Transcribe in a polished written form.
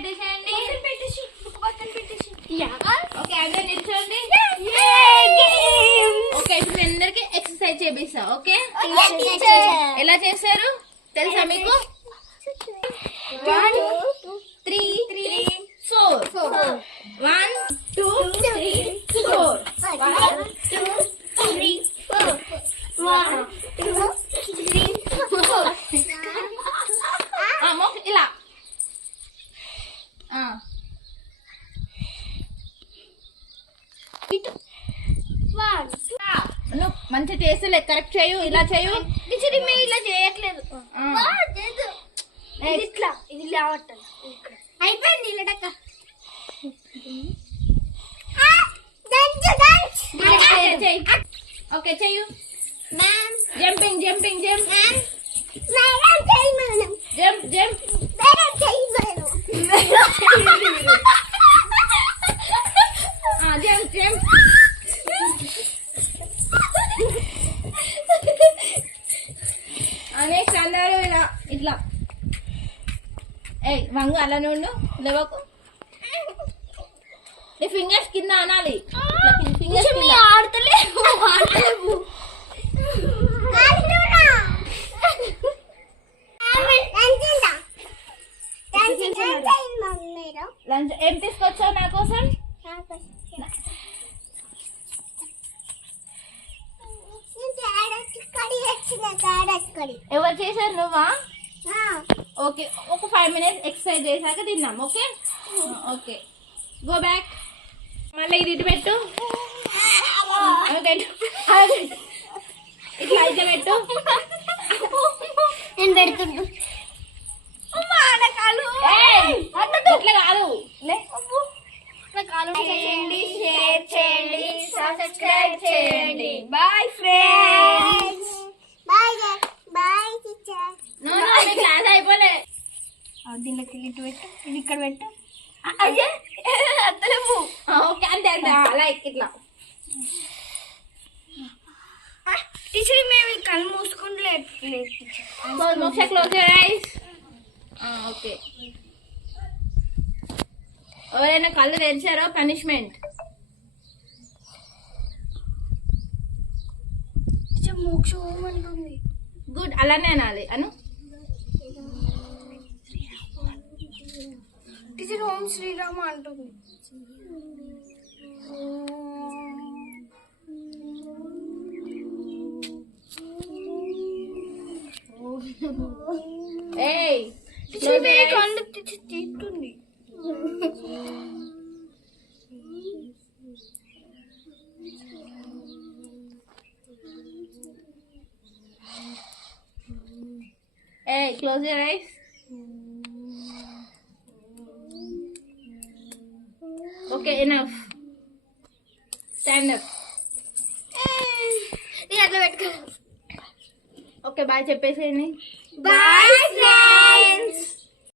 పెట్టేసేయండి. ఓకే అందరు నిల్చోండి. ఓకే ఇప్పుడు నేను అందరికి ఎక్సర్సైజ్ చేపిస్తా. ఓకే ఎలా చేస్తారు తెలుసా మీకు? 1 2 3 4 1 2 3 4 1 2 3 4 1 2 3 4 మోక్ ఇలా నువ్వు మంచి చేస్తలే, కరెక్ట్ చేయు, ఇలా చేయు. ఇలా చేయట్లేదు, ఇట్లా ఇది లేవట్టాలి. అయిపోయింది ఇల్లటక్క. ఓకే చెయ్యు. Jumping jumping jump jump jump jump jump. Next అందరూ ఇలా ఇట్లా వంగు అలా నుండు, లేవకు. నీ ఫింగర్స్ కింద అనాలి. ఫింగర్స్ కింద ఆడతలేవు. లంచ్ ఏం తీసుకొచ్చావు నా కోసం? ఎవరు చేశారు? నువ్వా? ఓకే ఒక 5 minutes ఎక్సర్సైజ్ చేశాక తిన్నాం. Okay okay go back. మళ్ళీ ఇది ఇటు పెట్టు, ఇట్లా అయితే పెట్టు. నేను పెడుతుండు. ఇట్లా కాదు. చేయండి, షేర్ చేయండి, సబ్స్క్రైబ్ చేయండి. Bye friends. Bye teacher. Class అయిపోలే. దీనికి ఇటు పెట్టు, ఇది ఇక్కడ పెట్టు. అయ్యే అత్తలేవు. ఓకే అంతే అంతే లైక్ ఇట్లా. టీచర్ మేము కళ్ళు మూసుకుంటూ మోక్ష క్లోజ్ యువర్ ఐస్. ఓకే ఎవరైనా కళ్ళు తెరిచారో పనిష్మెంట్. మోక్ష ఓం అంటుంది. గుడ్ అలానే అనాలి అను. టీచర్ ఓం శ్రీరామ అంటుంది. ఏయ్ కళ్ళు తీస్తుంది. Hey, close your eyes. Okay, enough. Stand up. Okay, bye చెప్పేసేయండి. Bye friends.